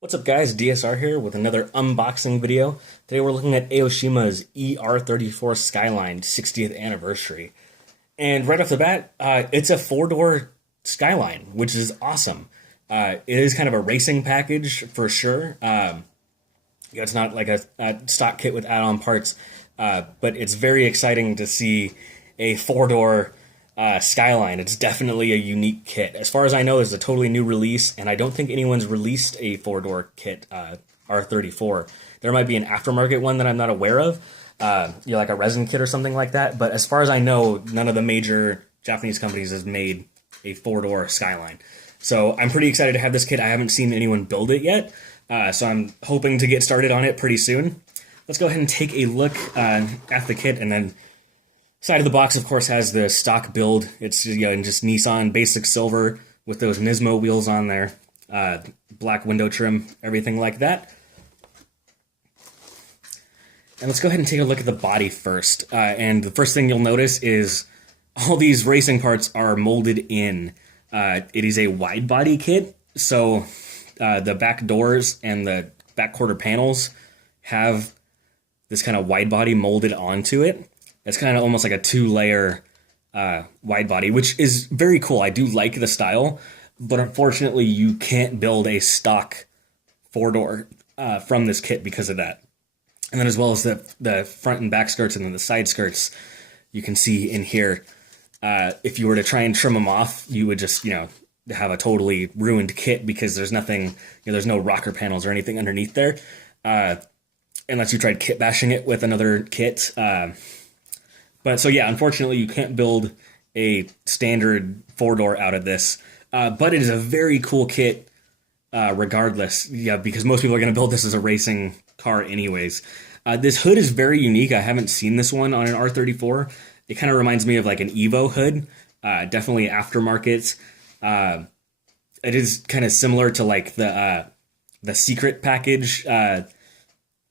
What's up guys, DSR here with another unboxing video. Today we're looking at AOSHIMA's ER34 Skyline 60th anniversary. And right off the bat, it's a four-door Skyline, which is awesome. It is kind of a racing package for sure. It's not like a stock kit with add-on parts, but it's very exciting to see a four-door Skyline. It's definitely a unique kit. As far as I know, it's a totally new release, and I don't think anyone's released a four-door kit, R34. There might be an aftermarket one that I'm not aware of, like a resin kit or something like that, but as far as I know, none of the major Japanese companies has made a four-door Skyline. So I'm pretty excited to have this kit. I haven't seen anyone build it yet, so I'm hoping to get started on it pretty soon. Let's go ahead and take a look at the kit, and then side of the box, of course, has the stock build. It's in just Nissan basic silver with those Nismo wheels on there, black window trim, everything like that. And let's go ahead and take a look at the body first. And the first thing you'll notice is all these racing parts are molded in. It is a wide body kit, so the back doors and the back quarter panels have this kind of wide body molded onto it. It's kind of almost like a two-layer wide body, which is very cool. I do like the style, but unfortunately you can't build a stock four-door from this kit because of that. And then as well as the front and back skirts and then the side skirts, you can see in here, if you were to try and trim them off, you would just, have a totally ruined kit because there's nothing, there's no rocker panels or anything underneath there, unless you tried kit bashing it with another kit. But so yeah, unfortunately you can't build a standard four-door out of this, but it is a very cool kit regardless, because most people are going to build this as a racing car anyways. This hood is very unique. I haven't seen this one on an R34. It kind of reminds me of like an Evo hood, definitely aftermarket. It is kind of similar to like the secret package,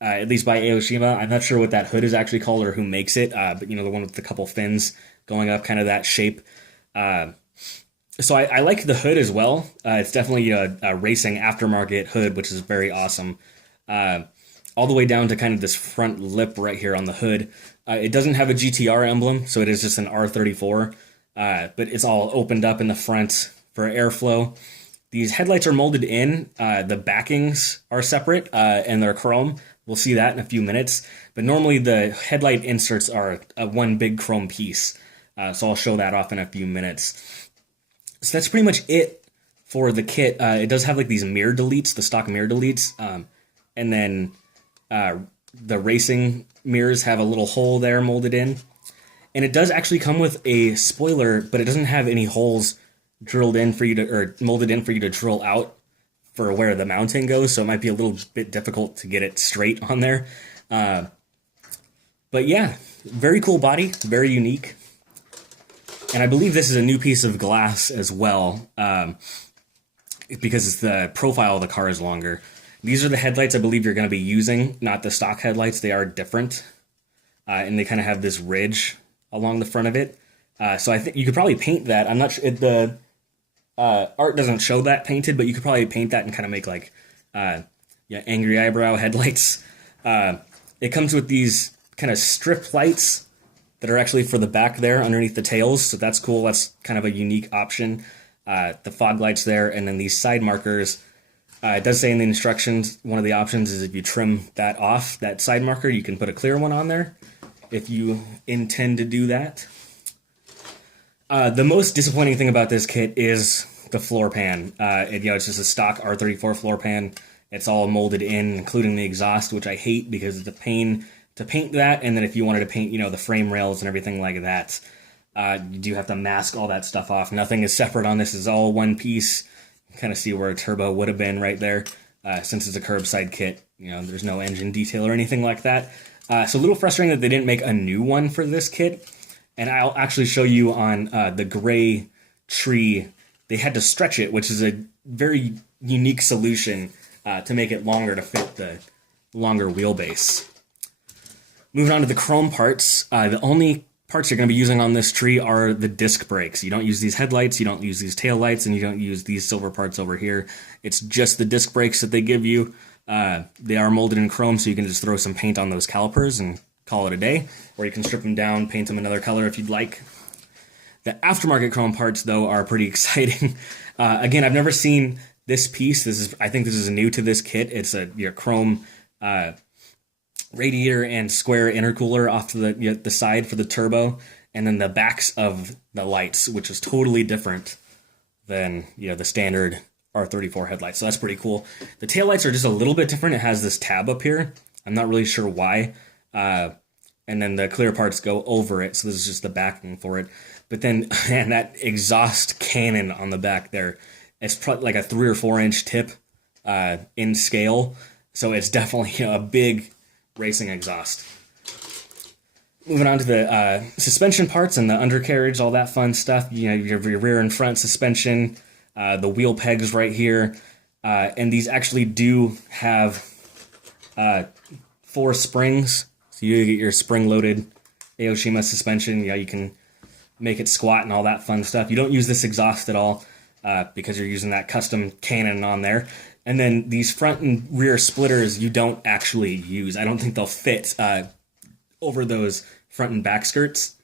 at least by AOSHIMA. I'm not sure what that hood is actually called or who makes it, but the one with the couple fins going up, kind of that shape. So I like the hood as well. It's definitely a racing aftermarket hood, which is very awesome. All the way down to kind of this front lip right here on the hood. It doesn't have a GTR emblem, so it is just an R34, but it's all opened up in the front for airflow. These headlights are molded in. The backings are separate, and they're chrome. We'll see that in a few minutes. But normally the headlight inserts are one big chrome piece. So I'll show that off in a few minutes. So that's pretty much it for the kit. It does have like these mirror deletes, the stock mirror deletes. And then the racing mirrors have a little hole there molded in. And it does actually come with a spoiler, but it doesn't have any holes drilled in for you to, or molded in for you to drill out for where the mounting goes, so it might be a little bit difficult to get it straight on there. But yeah, very cool body, very unique. And I believe this is a new piece of glass as well, because the profile of the car is longer. These are the headlights I believe you're going to be using, not the stock headlights. They are different, and they kind of have this ridge along the front of it. So I think you could probably paint that. I'm not sure, the art doesn't show that painted, but you could probably paint that and kind of make like angry eyebrow headlights. It comes with these kind of strip lights that are actually for the back there underneath the tails, so that's cool. That's kind of a unique option. The fog lights there, and then these side markers. It does say in the instructions, one of the options is if you trim that off, that side marker, you can put a clear one on there if you intend to do that. The most disappointing thing about this kit is the floor pan. It's just a stock R34 floor pan. It's all molded in, including the exhaust, which I hate because it's a pain to paint that. And then if you wanted to paint, the frame rails and everything like that, you do have to mask all that stuff off. Nothing is separate on this. It's all one piece. Kind of see where a turbo would have been right there. Since it's a curbside kit, there's no engine detail or anything like that. So a little frustrating that they didn't make a new one for this kit. And I'll actually show you on the gray tree, they had to stretch it, which is a very unique solution to make it longer to fit the longer wheelbase. Moving on to the chrome parts, the only parts you're going to be using on this tree are the disc brakes. You don't use these headlights, you don't use these tail lights, and you don't use these silver parts over here. It's just the disc brakes that they give you. They are molded in chrome, so you can just throw some paint on those calipers and call it a day. Or you can strip them down, paint them another color if you'd like. The aftermarket chrome parts, though, are pretty exciting. Again, I've never seen this piece. I think this is new to this kit. It's a chrome radiator and square intercooler off to the side for the turbo, and then the backs of the lights, which is totally different than the standard R34 headlights. So that's pretty cool. The taillights are just a little bit different. It has this tab up here. I'm not really sure why. And then the clear parts go over it, so this is just the backing for it. But then, man, that exhaust cannon on the back there, it's probably like a 3 or 4 inch tip in scale. So it's definitely a big racing exhaust. Moving on to the suspension parts and the undercarriage, all that fun stuff. Your rear and front suspension, the wheel pegs right here. And these actually do have 4 springs. So you get your spring-loaded AOSHIMA suspension. You can make it squat and all that fun stuff. You don't use this exhaust at all because you're using that custom cannon on there. And then these front and rear splitters you don't actually use. I don't think they'll fit over those front and back skirts.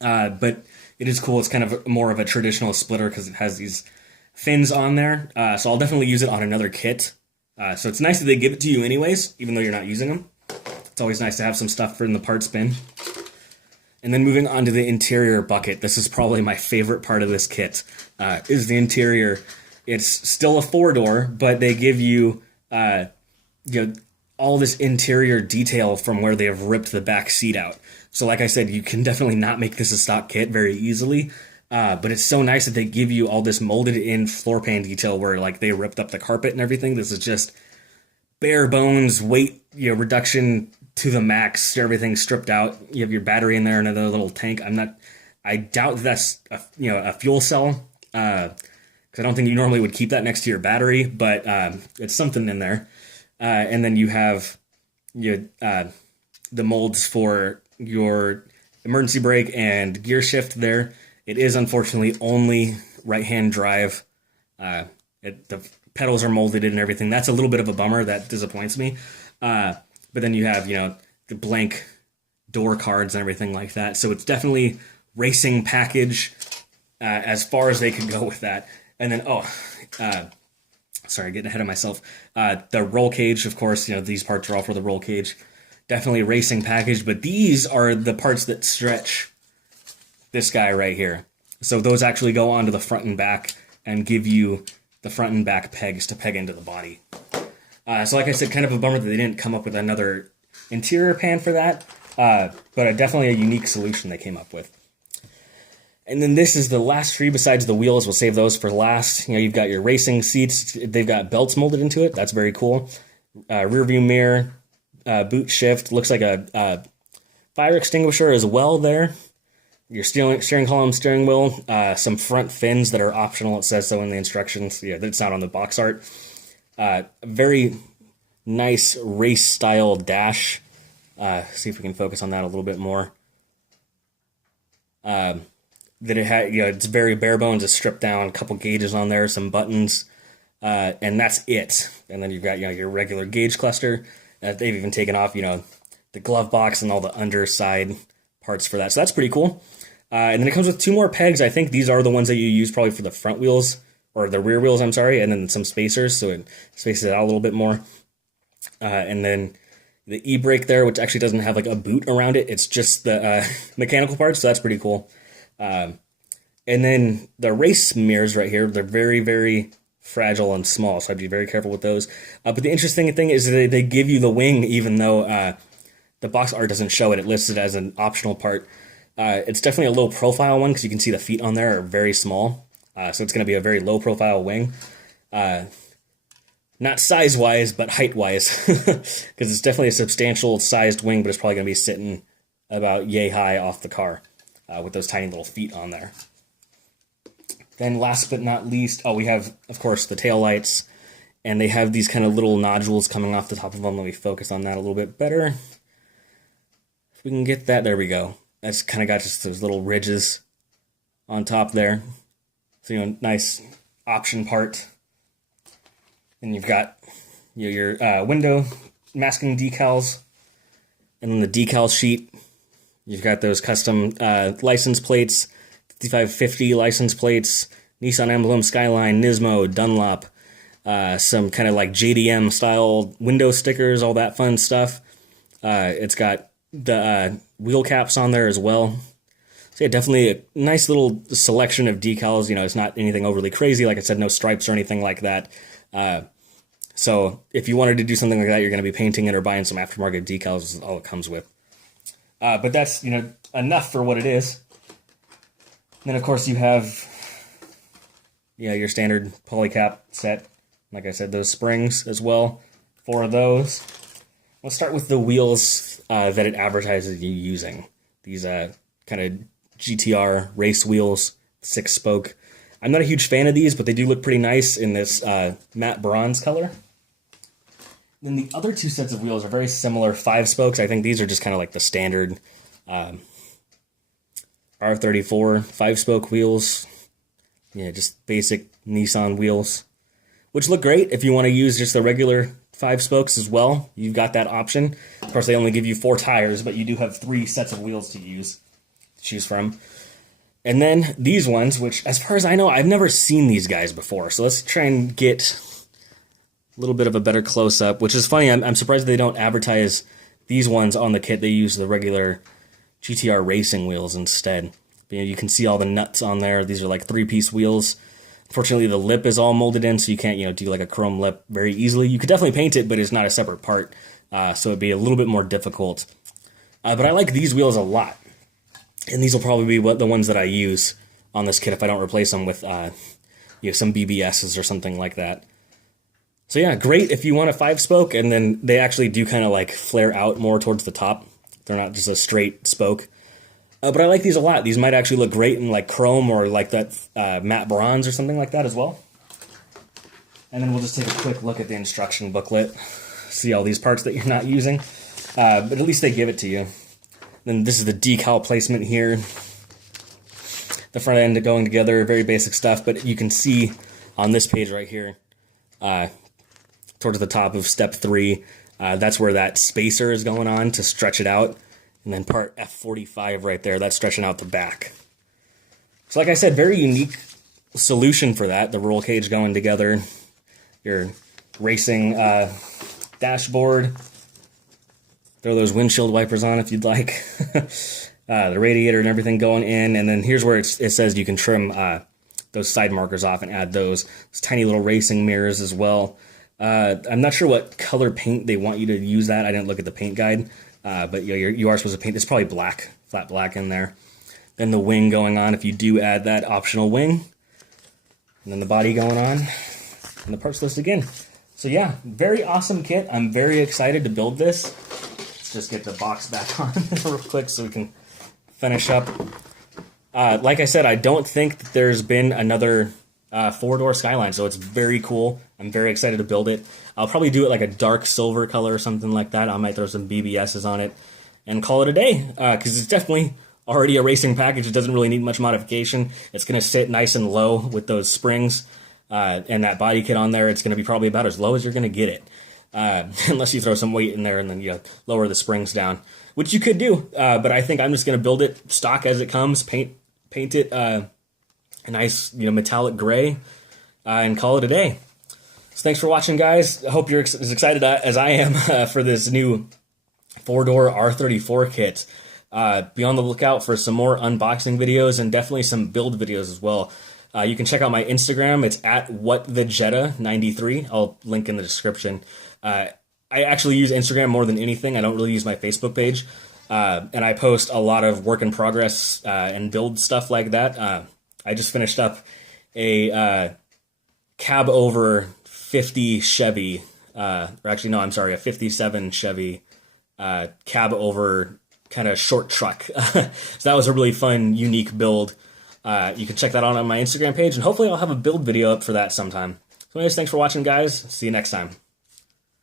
But it is cool. It's kind of more of a traditional splitter because it has these fins on there. So I'll definitely use it on another kit. So it's nice that they give it to you anyways, even though you're not using them. It's always nice to have some stuff for in the parts bin. And then moving on to the interior bucket. This is probably my favorite part of this kit, is the interior. It's still a 4-door, but they give you, all this interior detail from where they have ripped the back seat out. So like I said, you can definitely not make this a stock kit very easily. But it's so nice that they give you all this molded in floor pan detail where like they ripped up the carpet and everything. This is just bare bones weight reduction to the max. Everything stripped out. You have your battery in there, another little tank. I doubt that's a fuel cell. Because I don't think you normally would keep that next to your battery, but it's something in there. And then you have the molds for your emergency brake and gear shift there. It is unfortunately only right-hand drive. The pedals are molded in and everything. That's a little bit of a bummer. That disappoints me. But then you have, the blank door cards and everything like that. So it's definitely racing package as far as they could go with that. And then, sorry, getting ahead of myself. The roll cage, of course, these parts are all for the roll cage. Definitely racing package, but these are the parts that stretch this guy right here. So those actually go onto the front and back and give you the front and back pegs to peg into the body. So like I said, kind of a bummer that they didn't come up with another interior pan for that, but definitely a unique solution they came up with. And then this is the last tree besides the wheels. We'll save those for last. You've got your racing seats. They've got belts molded into it. That's very cool. Rear view mirror, boot shift. Looks like a fire extinguisher as well there. Your steering column, steering wheel. Some front fins that are optional. It says so in the instructions. Yeah, that's not on the box art. Very nice race style dash. See if we can focus on that a little bit more. That it had, it's very bare bones. It's stripped down, a couple gauges on there, some buttons, and that's it. And then you've got your regular gauge cluster. They've even taken off the glove box and all the underside parts for that. So that's pretty cool. And then it comes with 2 more pegs. I think these are the ones that you use probably for the front wheels or the rear wheels. I'm sorry, and then some spacers, so it spaces it out a little bit more. And then the e-brake there, which actually doesn't have like a boot around it. It's just the mechanical parts. So that's pretty cool. And then the race mirrors right here, they're very, very fragile and small, so I'd be very careful with those. But the interesting thing is that they give you the wing, even though the box art doesn't show it. It lists it as an optional part. It's definitely a low profile one because you can see the feet on there are very small. So it's going to be a very low profile wing. Not size-wise, but height-wise, because it's definitely a substantial sized wing, but it's probably going to be sitting about yay high off the car. With those tiny little feet on there. Then last but not least, we have, of course, the tail lights, and they have these kind of little nodules coming off the top of them. Let me focus on that a little bit better. If we can get that, there we go. That's kind of got just those little ridges on top there. So, nice option part. And you've got your window masking decals. And then the decal sheet, you've got those custom license plates, 5550 license plates, Nissan emblem, Skyline, Nismo, Dunlop, some kind of like JDM style window stickers, all that fun stuff. It's got the wheel caps on there as well. So yeah, definitely a nice little selection of decals. It's not anything overly crazy. Like I said, no stripes or anything like that. So if you wanted to do something like that, you're going to be painting it or buying some aftermarket decals is all it comes with. But that's, enough for what it is. And then, of course, you have, your standard polycap set. Like I said, those springs as well. 4 of those. Let's start with the wheels that it advertises you using. These kind of GTR race wheels, 6-spoke. I'm not a huge fan of these, but they do look pretty nice in this matte bronze color. Then the other 2 sets of wheels are very similar, 5-spokes. I think these are just kind of like the standard R34 5-spoke wheels. Yeah, just basic Nissan wheels, which look great if you want to use just the regular 5 spokes as well. You've got that option. Of course, they only give you 4 tires, but you do have 3 sets of wheels to choose from. And then these ones, which, as far as I know, I've never seen these guys before. So let's try and get a little bit of a better close-up, which is funny. I'm surprised they don't advertise these ones on the kit. They use the regular GTR racing wheels instead. But, you can see all the nuts on there. These are like 3-piece wheels. Unfortunately, the lip is all molded in, so you can't, do like a chrome lip very easily. You could definitely paint it, but it's not a separate part, so it'd be a little bit more difficult. But I like these wheels a lot. And these will probably be the ones that I use on this kit if I don't replace them with some BBSs or something like that. So yeah, great if you want a 5-spoke, and then they actually do kind of like flare out more towards the top. They're not just a straight spoke. But I like these a lot. These might actually look great in like chrome or like that matte bronze or something like that as well. And then we'll just take a quick look at the instruction booklet. See all these parts that you're not using. But at least they give it to you. Then this is the decal placement here. The front end going together, very basic stuff. But you can see on this page right here, towards the top of step 3, that's where that spacer is going on to stretch it out. And then part F45 right there, that's stretching out the back. So like I said, very unique solution for that. The roll cage going together, your racing dashboard. Throw those windshield wipers on if you'd like. The radiator and everything going in. And then here's where it says you can trim those side markers off and add those tiny little racing mirrors as well. I'm not sure what color paint they want you to use that. I didn't look at the paint guide. But you are supposed to paint, it's probably black, flat black in there. Then the wing going on, if you do add that optional wing. And then the body going on. And the parts list again. So yeah, very awesome kit. I'm very excited to build this. Let's just get the box back on real quick so we can finish up. Like I said, I don't think that there's been another 4-door Skyline, so it's very cool. I'm very excited to build it. I'll probably do it like a dark silver color or something like that. I might throw some BBSs on it and call it a day, because it's definitely already a racing package. It doesn't really need much modification. It's going to sit nice and low with those springs and that body kit on there. It's going to be probably about as low as you're going to get it, unless you throw some weight in there and then you lower the springs down, which you could do. But I think I'm just going to build it stock as it comes, paint it a nice metallic gray, and call it a day. So thanks for watching, guys. I hope you're as excited as I am for this new 4-door R34 kit. Be on the lookout for some more unboxing videos and definitely some build videos as well. You can check out my Instagram. It's at whatthejetta93. I'll link in the description. I actually use Instagram more than anything. I don't really use my Facebook page. And I post a lot of work in progress and build stuff like that. I just finished up a cab over 50 Chevy, or actually, no, I'm sorry, a 57 Chevy cab over kind of short truck. So that was a really fun, unique build. You can check that out on my Instagram page, and hopefully I'll have a build video up for that sometime. So anyways, thanks for watching, guys. See you next time.